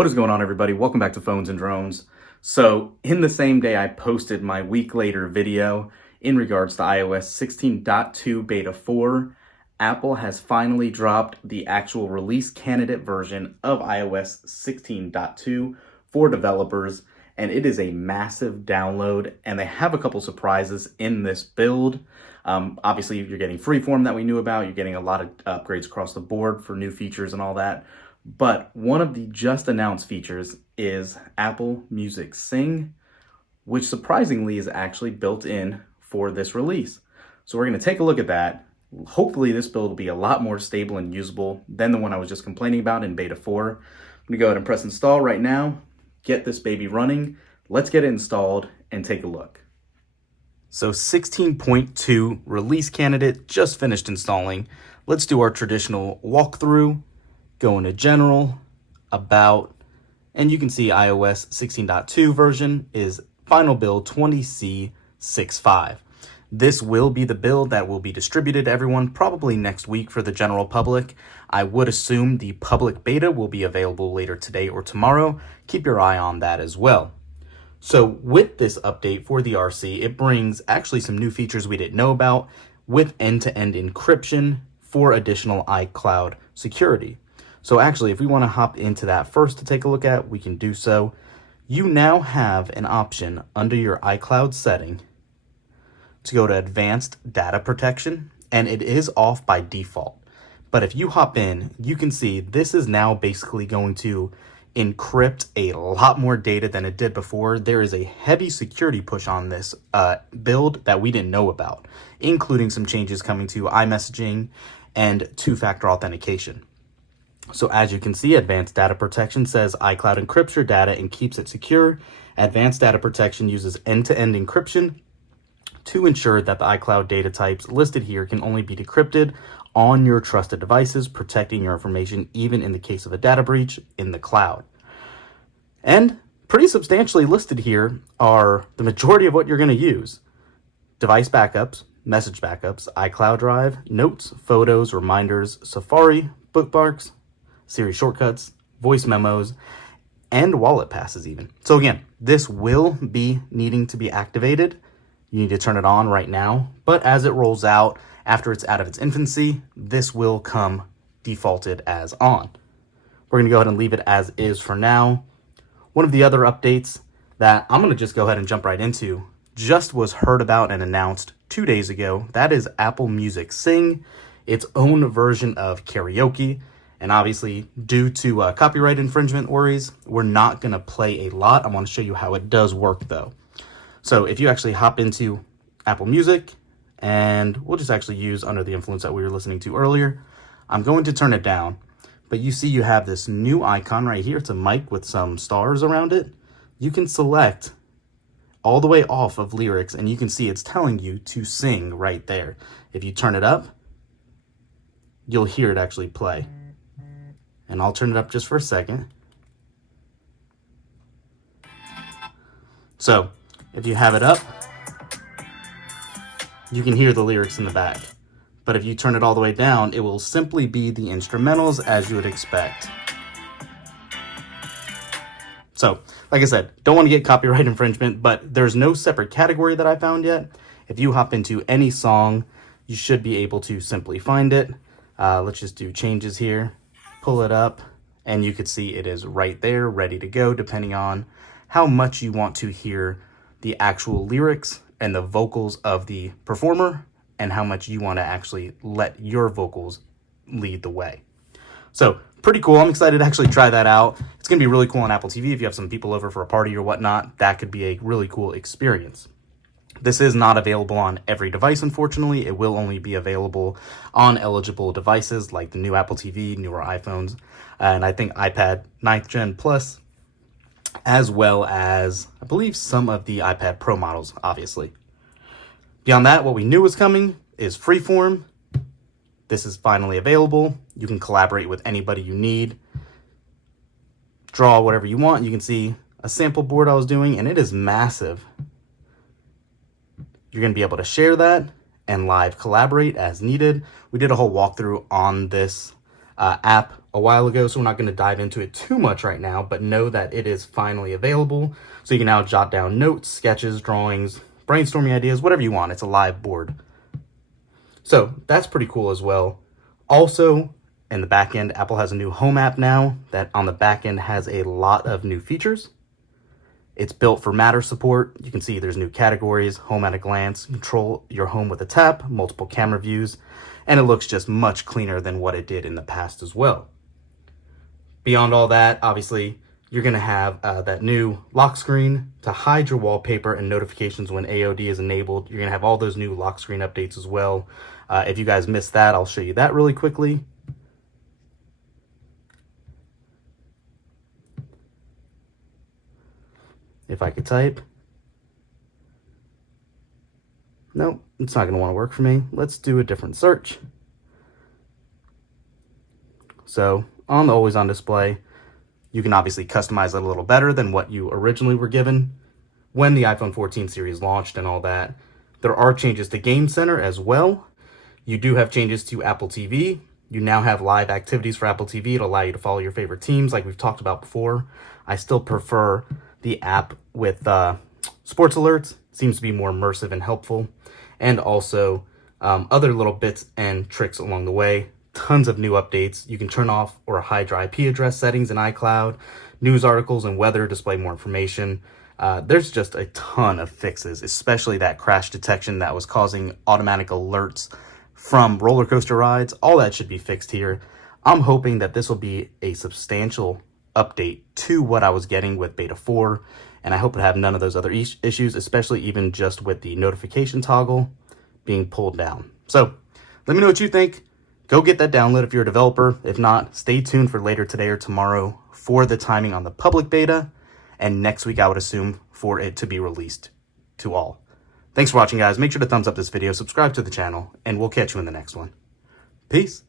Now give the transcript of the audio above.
What is going on, everybody? Welcome back to Phones and Drones. So in the same day I posted my week later video in regards to iOS 16.2 beta 4, Apple has finally dropped the actual release candidate version of iOS 16.2 for developers, and it is a massive download, and they have a couple surprises in this build. Obviously, you're getting freeform that we knew about, you're getting a lot of upgrades across the board for new features and all that. But one of the just announced features is Apple Music Sing, which surprisingly is actually built in for this release. So we're going to take a look at that. Hopefully this build will be a lot more stable and usable than the one I was just complaining about in beta 4. I'm going to go ahead and press install right now, get this baby running. Let's get it installed and take a look. So 16.2 release candidate just finished installing. Let's do our traditional walkthrough. Go into General, About, and you can see iOS 16.2 version is final build 20C65. This will be the build that will be distributed to everyone probably next week for the general public. I would assume the public beta will be available later today or tomorrow. Keep your eye on that as well. So with this update for the RC, it brings actually some new features we didn't know about with end-to-end encryption for additional iCloud security. So actually, if we want to hop into that first to take a look at, we can do so. You now have an option under your iCloud setting to go to Advanced Data Protection, and it is off by default. But if you hop in, you can see this is now basically going to encrypt a lot more data than it did before. There is a heavy security push on this build that we didn't know about, including some changes coming to iMessaging and two-factor authentication. So as you can see, Advanced Data Protection says iCloud encrypts your data and keeps it secure. Advanced Data Protection uses end-to-end encryption to ensure that the iCloud data types listed here can only be decrypted on your trusted devices, protecting your information even in the case of a data breach in the cloud. And pretty substantially listed here are the majority of what you're going to use: device backups, message backups, iCloud Drive, notes, photos, reminders, Safari, bookmarks, Siri shortcuts, voice memos, and wallet passes even. So again, this will be needing to be activated. You need to turn it on right now, but as it rolls out, after it's out of its infancy, this will come defaulted as on. We're gonna go ahead and leave it as is for now. One of the other updates that I'm gonna just go ahead and jump right into just was heard about and announced 2 days ago. That is Apple Music Sing, its own version of karaoke. And obviously, due to copyright infringement worries, we're not going to play a lot. I want to show you how it does work, though. So if you actually hop into Apple Music, and we'll just actually use Under the Influence that we were listening to earlier, I'm going to turn it down. But you see you have this new icon right here. It's a mic with some stars around it. You can select all the way off of lyrics, and you can see it's telling you to sing right there. If you turn it up, you'll hear it actually play. And I'll turn it up just for a second. So if you have it up, you can hear the lyrics in the back. But if you turn it all the way down, it will simply be the instrumentals as you would expect. So, like I said, don't want to get copyright infringement, but there's no separate category that I found yet. If you hop into any song, you should be able to simply find it. Let's just do changes here. Pull it up, and you could see it is right there, ready to go, depending on how much you want to hear the actual lyrics and the vocals of the performer, and how much you want to actually let your vocals lead the way. So pretty cool. I'm excited to actually try that out. It's going to be really cool on Apple TV. If you have some people over for a party or whatnot, that could be a really cool experience. This is not available on every device, unfortunately. It will only be available on eligible devices like the new Apple TV, newer iPhones, and I think iPad 9th Gen Plus, as well as, I believe, some of the iPad Pro models, obviously. Beyond that, what we knew was coming is freeform. This is finally available. You can collaborate with anybody you need. Draw whatever you want. You can see a sample board I was doing, and it is massive. You're going to be able to share that and live collaborate as needed. We did a whole walkthrough on this app a while ago, so we're not going to dive into it too much right now, but know that it is finally available. So you can now jot down notes, sketches, drawings, brainstorming ideas, whatever you want. It's a live board. So that's pretty cool as well. Also, in the back end, Apple has a new Home app now that on the back end has a lot of new features. It's built for Matter support. You can see there's new categories, home at a glance, control your home with a tap, multiple camera views, and it looks just much cleaner than what it did in the past as well. Beyond all that, obviously, you're going to have that new lock screen to hide your wallpaper and notifications when AOD is enabled. You're going to have all those new lock screen updates as well. If you guys missed that, I'll show you that really quickly. If I could type. Nope, it's not going to want to work for me. Let's do a different search. So on the always on display, you can obviously customize it a little better than what you originally were given when the iPhone 14 series launched and all that. There are changes to Game Center as well. You do have changes to Apple TV. You now have live activities for Apple TV. It'll allow you to follow your favorite teams like we've talked about before. I still prefer the app with sports alerts. Seems to be more immersive and helpful. And also other little bits and tricks along the way. Tons of new updates. You can turn off or hide your IP address settings in iCloud. News articles and weather display more information. There's just a ton of fixes, especially that crash detection that was causing automatic alerts from roller coaster rides. All that should be fixed here. I'm hoping that this will be a substantial update to what I was getting with Beta 4, and I hope to have none of those other issues, especially even just with the notification toggle being pulled down. So let me know what you think. Go get that download if you're a developer. If not, stay tuned for later today or tomorrow for the timing on the public beta, and next week I would assume for it to be released to all. Thanks for watching, guys. Make sure to thumbs up this video, subscribe to the channel, and we'll catch you in the next one. Peace.